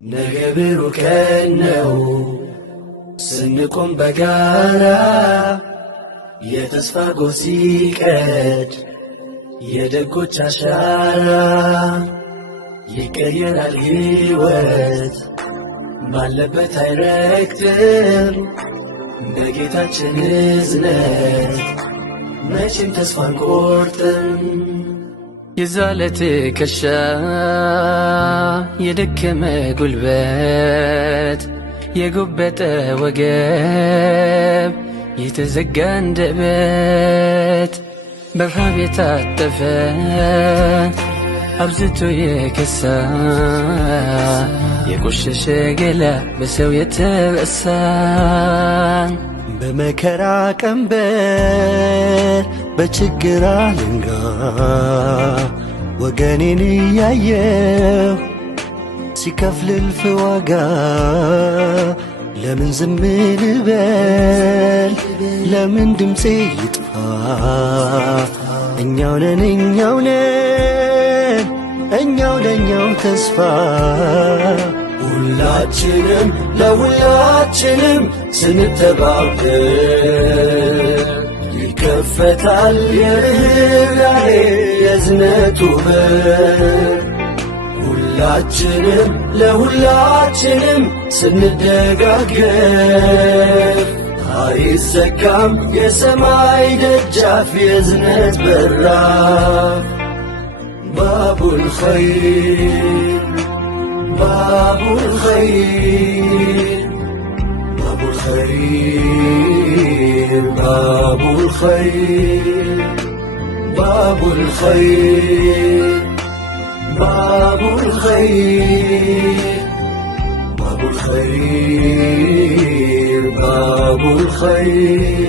ነገ ብሩህ ቀን ነው ስንቆም በጋራ የተስፋ ጎህ ሲቀድ የደጎች አሻራ ይቀየራል ሕይወት ባለበት አይረግጥም በጌታችን እዝነት መቼም ተስፋ አንቆርጥም። የዛለ ትከሻ የደከመ ጉልበት የጎበጠ ወገብ የተዘጋ አንደበት በረሃብ የታጠፈ አብዝቶ የከሳ የቆሸሸ ገላ በሰው የተረሳ በመከራ ቀንበር በችግር አለንጋ ወገኔን እያየሁ ሲከፍል እልፍ ዋጋ ለምን ዝም ልበል ለምን ድምፄ ይጥፋ? እኛው ነን እኛው ለእኛው ተስፋ ሁላችንም ለሁላችንም ስንተባበር ይከፈታል የርኅራኄ የእዝነቱ በር። ሁላችንም ለሁላችንም ስንደጋገፍ አይዘጋም የሰማይ ደጃፍ የእዝነት በራፍ። ባቡል ኸይር ባቡል ኸይር ባቡል ኸይር ባቡል ኸይር ባቡል ኸይር ባቡል ኸይር ባቡል ኸይር ባቡል ኸይር